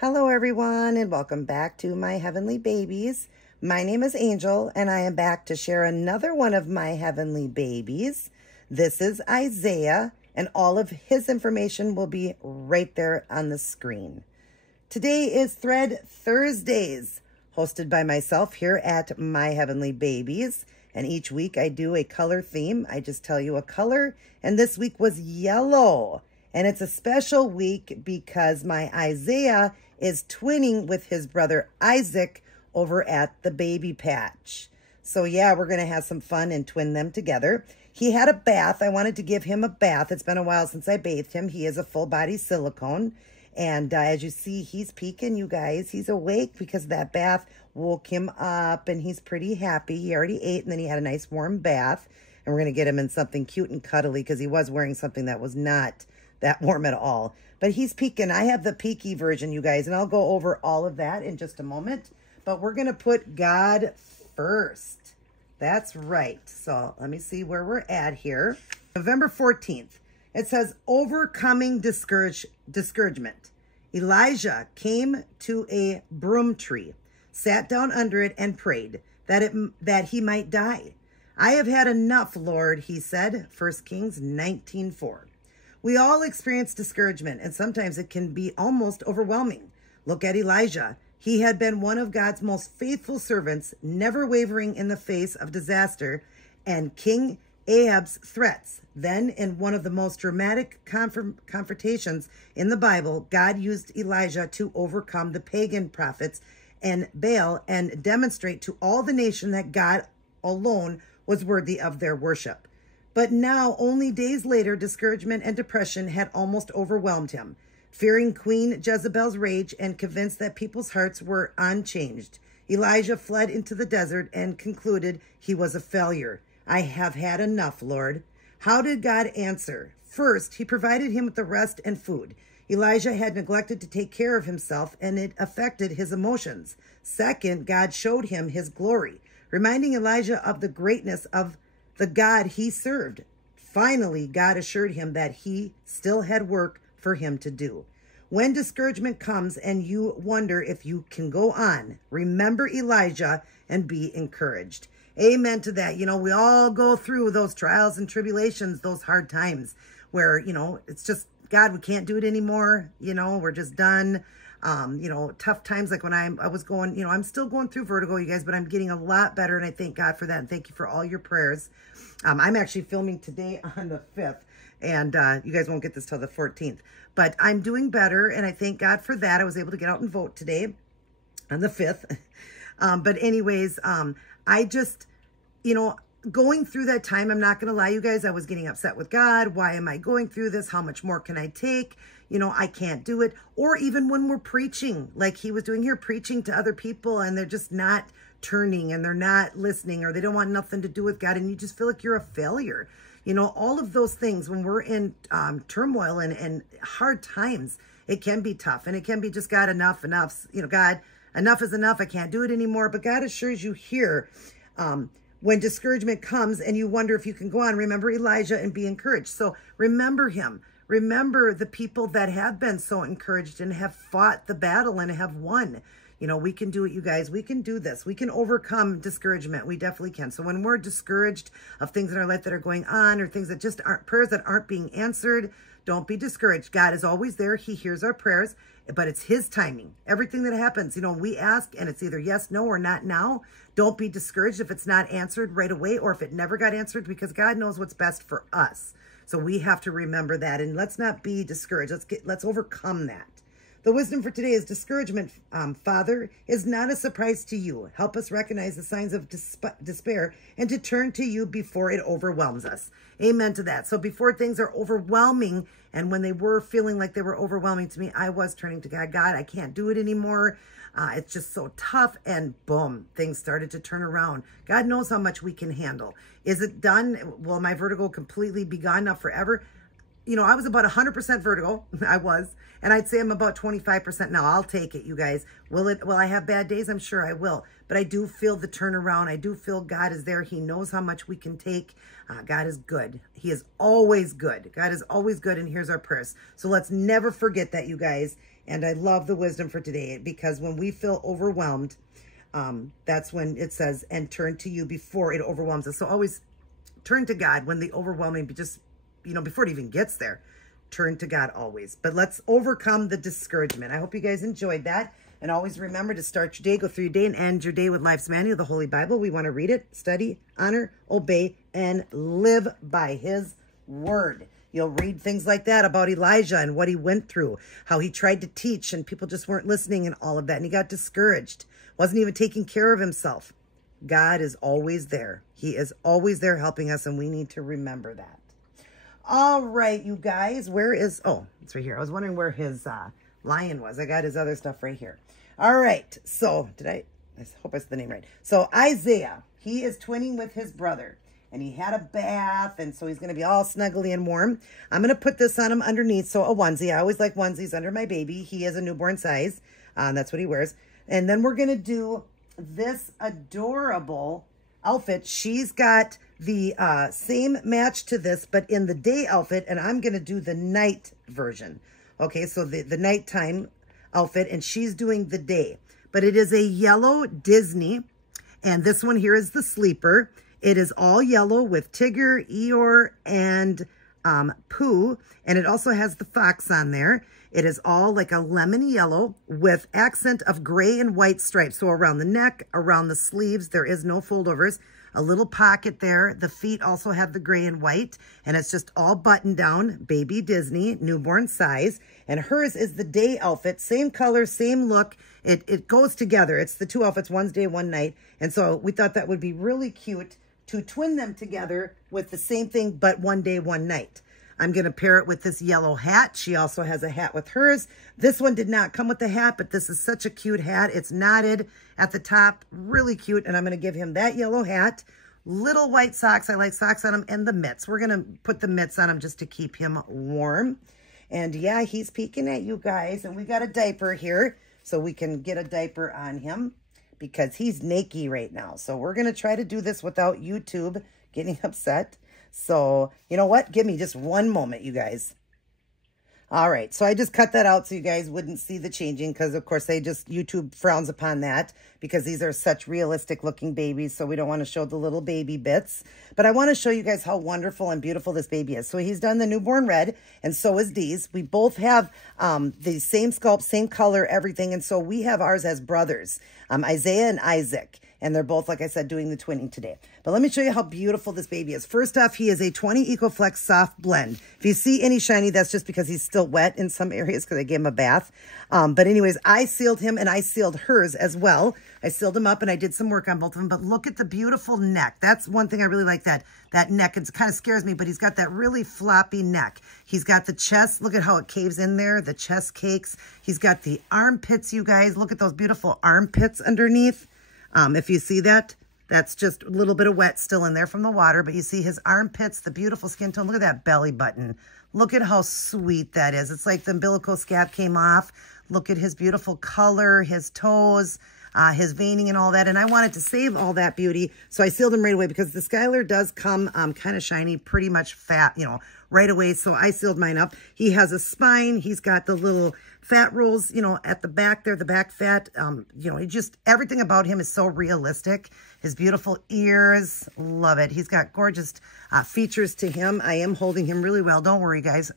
Hello everyone, and welcome back to my heavenly babies. My name is Angel, and I am back to share another one of my heavenly babies. This is Isaiah, and all of his information will be right there on the screen. Today is Thread Thursdays, hosted by myself here at My Heavenly Babies. And each week I do a color theme. I just tell you a color, and this week was yellow. And it's a special week because my Isaiah is twinning with his brother Isaac over at the baby patch. So yeah, we're going to have some fun and twin them together. He had a bath. I wanted to give him a bath. It's been a while since I bathed him. He is a full body silicone. And as you see, he's peeking, you guys. He's awake because that bath woke him up, and he's pretty happy. He already ate, and then he had a nice warm bath. And we're going to get him in something cute and cuddly because he was wearing something that was not that warm at all. But he's peeking. I have the peaky version, you guys, and I'll go over all of that in just a moment. But we're going to put God first. That's right. So let me see where we're at here. November 14th. It says, overcoming discouragement. Elijah came to a broom tree, sat down under it, and prayed that he might die. I have had enough, Lord, he said. 1 Kings 19:4. We all experience discouragement, and sometimes it can be almost overwhelming. Look at Elijah. He had been one of God's most faithful servants, never wavering in the face of disaster and King Ahab's threats. Then, in one of the most dramatic confrontations in the Bible, God used Elijah to overcome the pagan prophets and Baal and demonstrate to all the nation that God alone was worthy of their worship. But now, only days later, discouragement and depression had almost overwhelmed him. Fearing Queen Jezebel's rage and convinced that people's hearts were unchanged, Elijah fled into the desert and concluded he was a failure. I have had enough, Lord. How did God answer? First, he provided him with the rest and food. Elijah had neglected to take care of himself, and it affected his emotions. Second, God showed him his glory, reminding Elijah of the greatness of the God he served. Finally, God assured him that he still had work for him to do. When discouragement comes and you wonder if you can go on, remember Elijah and be encouraged. Amen to that. You know, we all go through those trials and tribulations, those hard times where, you know, it's just, God, we can't do it anymore. You know, we're just done. You know, tough times like when I was going, you know, I'm still going through vertigo, you guys, but I'm getting a lot better, and I thank God for that, and thank you for all your prayers. I'm actually filming today on the 5th, and you guys won't get this till the 14th, but I'm doing better, and I thank God for that. I was able to get out and vote today on the 5th. But anyways, I just, you know, going through that time, I'm not going to lie, you guys, I was getting upset with God. Why am I going through this? How much more can I take? You know, I can't do it. Or even when we're preaching, like he was doing here, preaching to other people, and they're just not turning, and they're not listening, or they don't want nothing to do with God, and you just feel like you're a failure. You know, all of those things, when we're in turmoil and hard times, it can be tough, and it can be just, God, enough, you know, God, enough is enough. I can't do it anymore. But God assures you here, when discouragement comes and you wonder if you can go on, remember Elijah and be encouraged. So remember him. Remember the people that have been so encouraged and have fought the battle and have won. You know, we can do it, you guys. We can do this. We can overcome discouragement. We definitely can. So when we're discouraged of things in our life that are going on, or things that just aren't, prayers that aren't being answered, don't be discouraged. God is always there. He hears our prayers, but it's his timing. Everything that happens, you know, we ask and it's either yes, no, or not now. Don't be discouraged if it's not answered right away, or if it never got answered, because God knows what's best for us. So we have to remember that, and let's not be discouraged. Let's overcome that. The wisdom for today is discouragement, Father, is not a surprise to you. Help us recognize the signs of despair and to turn to you before it overwhelms us. Amen to that. So before things are overwhelming, and when they were feeling like they were overwhelming to me, I was turning to God. God, I can't do it anymore. It's just so tough. And boom, things started to turn around. God knows how much we can handle. Is it done? Will my vertigo completely be gone now forever? I was about 100% vertigo. I was. And I'd say I'm about 25% now. I'll take it, you guys. Will I have bad days? I'm sure I will. But I do feel the turnaround. I do feel God is there. He knows how much we can take. God is good. He is always good. God is always good, and here's our prayers. So let's never forget that, you guys. And I love the wisdom for today, because when we feel overwhelmed, that's when it says, and turn to you before it overwhelms us. So always turn to God when the overwhelming, before it even gets there. Turn to God always. But let's overcome the discouragement. I hope you guys enjoyed that. And always remember to start your day, go through your day, and end your day with Life's Manual, the Holy Bible. We want to read it, study, honor, obey, and live by His Word. You'll read things like that about Elijah and what he went through, how he tried to teach and people just weren't listening and all of that. And he got discouraged, wasn't even taking care of himself. God is always there. He is always there helping us, and we need to remember that. All right, you guys, it's right here. I was wondering where his lion was. I got his other stuff right here. All right, so I hope I said the name right. So Isaiah, he is twinning with his brother, and he had a bath, and so he's going to be all snuggly and warm. I'm going to put this on him underneath, so a onesie. I always like onesies under my baby. He is a newborn size. That's what he wears. And then we're going to do this adorable outfit. She's got the same match to this, but in the day outfit, and I'm going to do the night version. Okay, so the nighttime outfit, and she's doing the day. But it is a yellow Disney, and this one here is the sleeper. It is all yellow with Tigger, Eeyore, and Pooh, and it also has the fox on there. It is all like a lemon yellow with accent of gray and white stripes. So around the neck, around the sleeves, there is no foldovers. A little pocket there. The feet also have the gray and white, and it's just all buttoned down. Baby Disney, newborn size. And hers is the day outfit. Same color, same look. It goes together. It's the two outfits, one's day, one night. And so we thought that would be really cute to twin them together with the same thing, but one day, one night. I'm going to pair it with this yellow hat. She also has a hat with hers. This one did not come with the hat, but this is such a cute hat. It's knotted at the top, really cute. And I'm going to give him that yellow hat, little white socks. I like socks on him, and the mitts. We're going to put the mitts on him just to keep him warm. And yeah, he's peeking at you guys. And we got a diaper here, so we can get a diaper on him because he's naked right now. So we're going to try to do this without YouTube getting upset. So, you know what? Give me just one moment, you guys. All right. So I just cut that out so you guys wouldn't see the changing because, of course, YouTube frowns upon that because these are such realistic looking babies. So we don't want to show the little baby bits. But I want to show you guys how wonderful and beautiful this baby is. So he's done the newborn red, and so is Dee's. We both have the same sculpt, same color, everything. And so we have ours as brothers, Isaiah and Isaac. And they're both, like I said, doing the twinning today. But let me show you how beautiful this baby is. First off, he is a 20 EcoFlex soft blend. If you see any shiny, that's just because he's still wet in some areas because I gave him a bath. But anyways, I sealed him and I sealed hers as well. I sealed him up and I did some work on both of them. But look at the beautiful neck. That's one thing I really like, that neck. It kind of scares me, but he's got that really floppy neck. He's got the chest. Look at how it caves in there. The chest cakes. He's got the armpits, you guys. Look at those beautiful armpits underneath. If you see that, that's just a little bit of wet still in there from the water, but you see his armpits, the beautiful skin tone. Look at that belly button. Look at how sweet that is. It's like the umbilical scab came off. Look at his beautiful color, his toes, his veining and all that. And I wanted to save all that beauty, so I sealed him right away because the Skylar does come kind of shiny, pretty much fat, right away. So I sealed mine up. He has a spine. He's got the little fat rolls, at the back there, the back fat. Everything about him is so realistic. His beautiful ears, love it. He's got gorgeous features to him. I am holding him really well. Don't worry, guys.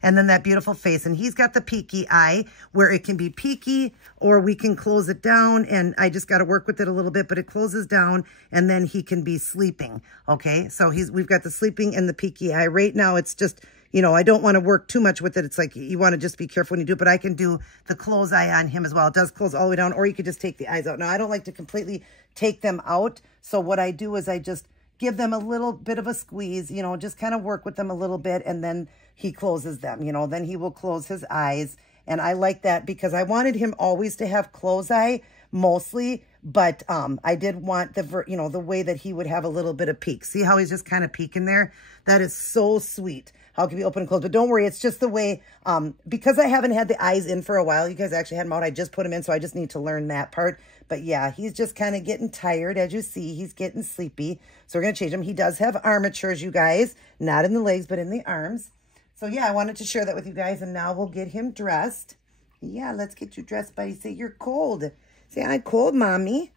And then that beautiful face. And he's got the peaky eye where it can be peaky or we can close it down. And I just got to work with it a little bit, but it closes down and then he can be sleeping. Okay, so we've got the sleeping and the peaky eye. Right now, it's just, I don't want to work too much with it. It's like you want to just be careful when you do it, but I can do the close eye on him as well. It does close all the way down, or you could just take the eyes out. Now, I don't like to completely take them out. So what I do is I just give them a little bit of a squeeze, just kind of work with them a little bit, and then he closes them, then he will close his eyes. And I like that because I wanted him always to have close eye mostly, but I did want the way that he would have a little bit of peek. See how he's just kind of peeking there? That is so sweet. how it can be open and closed. But don't worry, it's just the way, because I haven't had the eyes in for a while. You guys actually had them out. I just put them in, so I just need to learn that part. But yeah, he's just kind of getting tired. As you see, he's getting sleepy. So we're going to change him. He does have armatures, you guys. Not in the legs, but in the arms. So yeah, I wanted to share that with you guys. And now we'll get him dressed. Yeah, let's get you dressed, buddy. Say, you're cold. Say, I'm cold, Mommy.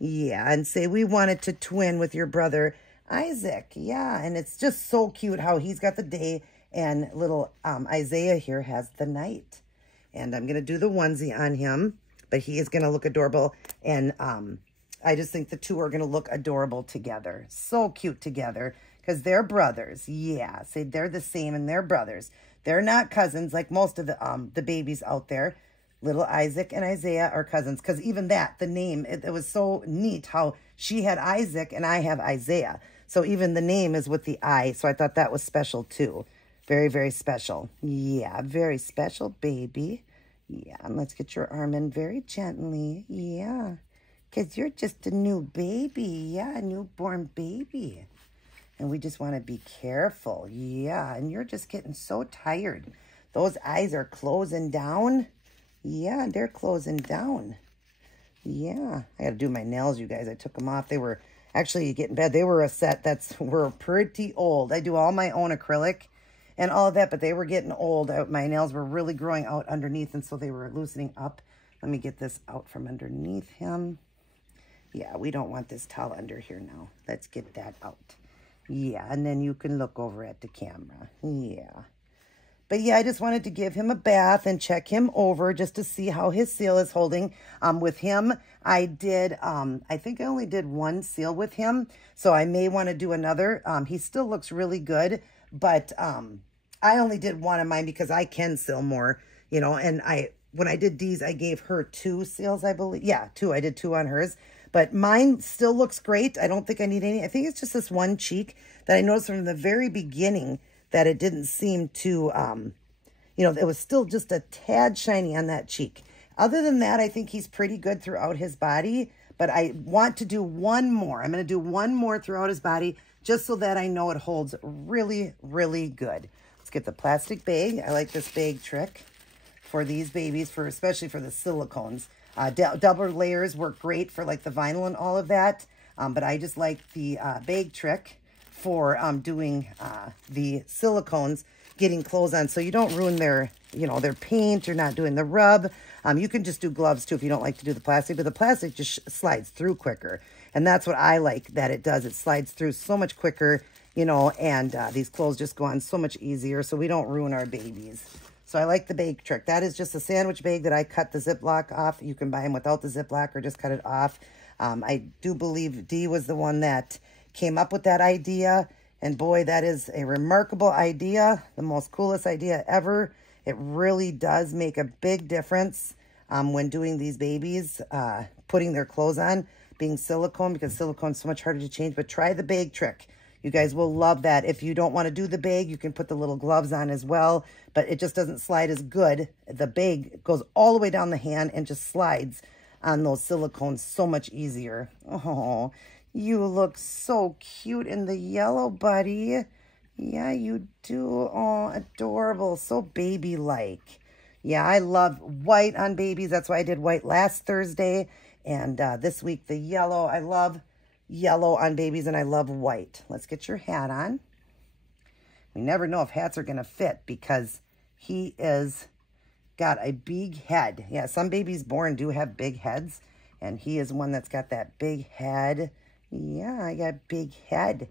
Yeah, and say, we wanted to twin with your brother, Isaac. Yeah, and it's just so cute how he's got the day and little Isaiah here has the night. And I'm going to do the onesie on him, but he is going to look adorable. And I just think the two are going to look adorable together. So cute together because they're brothers. Yeah, say they're the same and they're brothers. They're not cousins like most of the babies out there. Little Isaac and Isaiah are cousins because even that, the name, it was so neat how she had Isaac and I have Isaiah. So even the name is with the I. So I thought that was special too. Very, very special. Yeah, very special, baby. Yeah, and let's get your arm in very gently. Yeah, because you're just a new baby. Yeah, a newborn baby. And we just want to be careful. Yeah, and you're just getting so tired. Those eyes are closing down. Yeah, they're closing down. Yeah, I got to do my nails, you guys. I took them off. They were actually getting bad. They were a set were pretty old. I do all my own acrylic and all of that, but they were getting old. My nails were really growing out underneath, and so they were loosening up. Let me get this out from underneath him. Yeah, we don't want this towel under here now. Let's get that out. Yeah, and then you can look over at the camera. Yeah. But yeah, I just wanted to give him a bath and check him over just to see how his seal is holding. With him, I did, I think I only did one seal with him. So I may want to do another. He still looks really good. But I only did one of mine because I can seal more, you know. And when I did these, I gave her 2 seals, I believe. Yeah, 2. I did 2 on hers. But mine still looks great. I don't think I need any. I think it's just this one cheek that I noticed from the very beginning that it didn't seem to, you know, it was still just a tad shiny on that cheek. Other than that, I think he's pretty good throughout his body. But I want to do one more. I'm going to do one more throughout his body just so that I know it holds really, really good. Let's get the plastic bag. I like this bag trick for these babies, especially for the silicones. Double layers work great for like the vinyl and all of that. But I just like the bag trick for doing the silicones, getting clothes on so you don't ruin their, you know, their paint. You're not doing the rub. You can just do gloves too if you don't like to do the plastic, but the plastic just slides through quicker. And that's what I like that it does. It slides through so much quicker, you know, and these clothes just go on so much easier so we don't ruin our babies. So I like the bag trick. That is just a sandwich bag that I cut the Ziploc off. You can buy them without the Ziploc or just cut it off. I do believe Dee was the one that came up with that idea. And boy, that is a remarkable idea. The most coolest idea ever. It really does make a big difference when doing these babies, putting their clothes on, being silicone, because silicone is so much harder to change. But try the bag trick. You guys will love that. If you don't want to do the bag, you can put the little gloves on as well, but it just doesn't slide as good. The bag goes all the way down the hand and just slides on those silicones so much easier. Oh, you look so cute in the yellow, buddy. Yeah, you do. Oh, adorable. So baby-like. Yeah, I love white on babies. That's why I did white last Thursday. And this week, the yellow. I love yellow on babies, and I love white. Let's get your hat on. We never know if hats are going to fit because he is got a big head. Yeah, some babies born do have big heads, and he is one that's got that big head. Yeah, I got big head.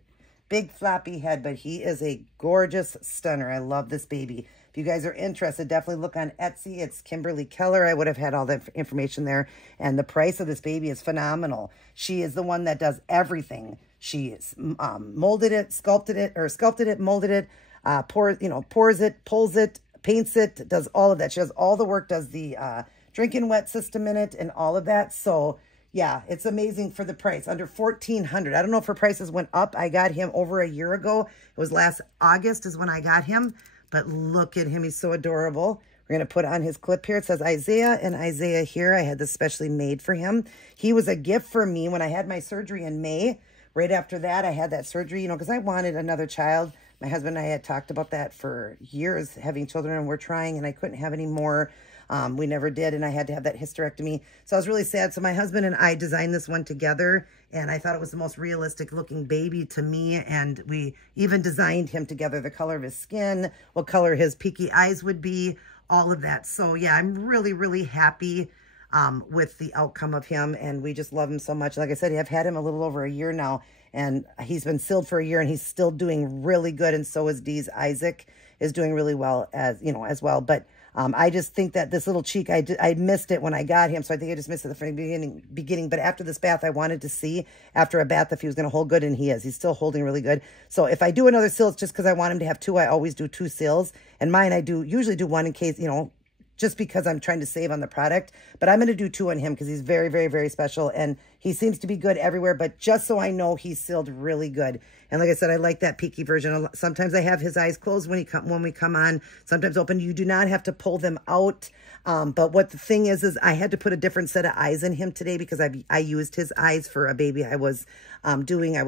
Big floppy head, but he is a gorgeous stunner. I love this baby. If you guys are interested, definitely look on Etsy. It's Kimberly Keller. I would have had all that information there. And the price of this baby is phenomenal. She is the one that does everything. She is molded it, sculpted it, molded it, pours it, pulls it, paints it, does all of that. She does all the work, does the drinking wet system in it and all of that. So yeah, it's amazing for the price, under $1,400. I don't know if her prices went up. I got him over a year ago. It was last August is when I got him. But look at him. He's so adorable. We're going to put on his clip here. It says Isaiah and Isaiah here. I had this specially made for him. He was a gift for me when I had my surgery in May. Right after that, I had that surgery, you know, because I wanted another child. My husband and I had talked about that for years, having children, and we're trying, and I couldn't have any more. We never did, and I had to have that hysterectomy. So I was really sad. So my husband and I designed this one together, and I thought it was the most realistic looking baby to me. And we even designed him together, the color of his skin, what color his peaky eyes would be, all of that. So yeah, I'm really, really happy with the outcome of him, and we just love him so much. Like I said, I've had him a little over a year now, and he's been sealed for a year, and he's still doing really good. And so is Dee's Isaac is doing really well as well. But I just think that this little cheek, I missed it when I got him. So I think I just missed it from the beginning. But after this bath, I wanted to see after a bath if he was going to hold good, and he is. He's still holding really good. So if I do another seal, it's just because I want him to have two. I always do 2 seals. And mine, I usually do 1 in case, just because I'm trying to save on the product. But I'm going to do 2 on him because he's very, very, very special. And he seems to be good everywhere. But just so I know, he's sealed really good. And like I said, I like that peaky version. Sometimes I have his eyes closed when we come on. Sometimes open. You do not have to pull them out. But what the thing is I had to put a different set of eyes in him today because I used his eyes for a baby I was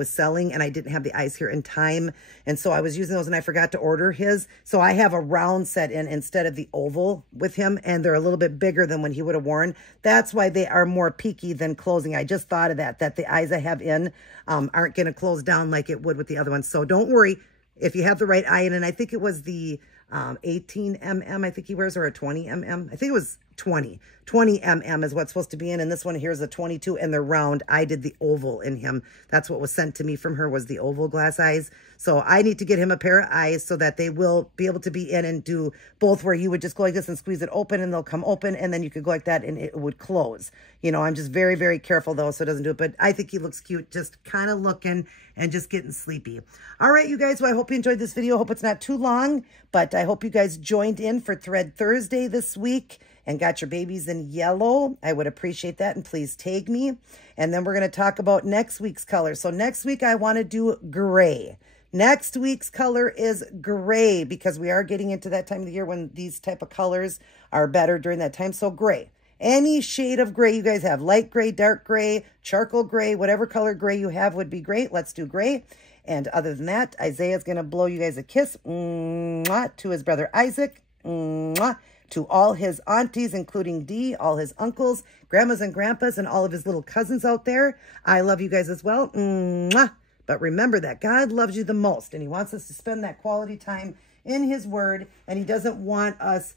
selling, and I didn't have the eyes here in time. And so I was using those, and I forgot to order his. So I have a round set in instead of the oval with him, and they're a little bit bigger than when he would have worn. That's why they are more peaky than closing. I just thought of that the eyes I have in aren't going to close down like it would with the other ones. So don't worry if you have the right eye in. And I think it was the 18 mm I think he wears, or a 20 mm. I think it was 20 mm is what's supposed to be in. And this one here is a 22, and they're round. I did the oval in him. That's what was sent to me from her, was the oval glass eyes. So I need to get him a pair of eyes so that they will be able to be in and do both, where you would just go like this and squeeze it open, and they'll come open, and then you could go like that and it would close. I'm just very, very careful though, so it doesn't do it. But I think he looks cute, just kind of looking and just getting sleepy. All right, you guys, well, I hope you enjoyed this video. I hope it's not too long, but I hope you guys joined in for Thread Thursday this week and got your babies in yellow. I would appreciate that, and please tag me. And then we're going to talk about next week's color. So next week I want to do gray. Next week's color is gray, because we are getting into that time of the year when these type of colors are better during that time. So gray. Any shade of gray you guys have, light gray, dark gray, charcoal gray, whatever color gray you have would be great. Let's do gray. And other than that, Isaiah's going to blow you guys a kiss. Mwah, to his brother Isaac. Mwah, to all his aunties, including Dee, all his uncles, grandmas and grandpas, and all of his little cousins out there. I love you guys as well. Mwah. But remember that God loves you the most, and he wants us to spend that quality time in his word, and he doesn't want us,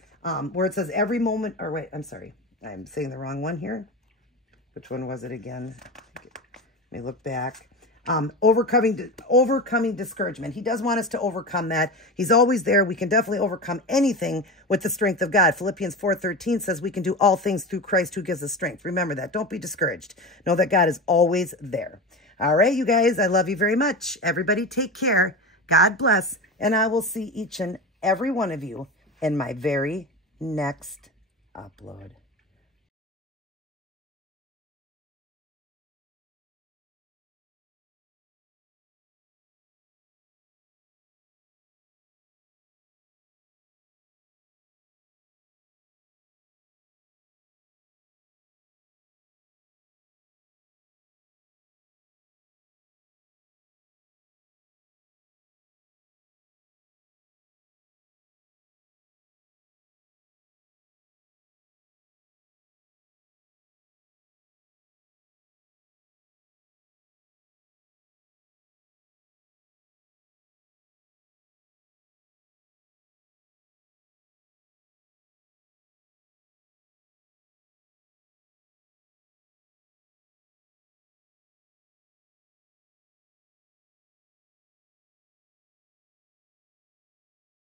where it says every moment, or wait, I'm sorry. I'm saying the wrong one here. Which one was it again? Let me look back. Overcoming discouragement. He does want us to overcome that. He's always there. We can definitely overcome anything with the strength of God. Philippians 4:13 says we can do all things through Christ who gives us strength. Remember that. Don't be discouraged. Know that God is always there. All right, you guys, I love you very much. Everybody take care. God bless. And I will see each and every one of you in my very next upload.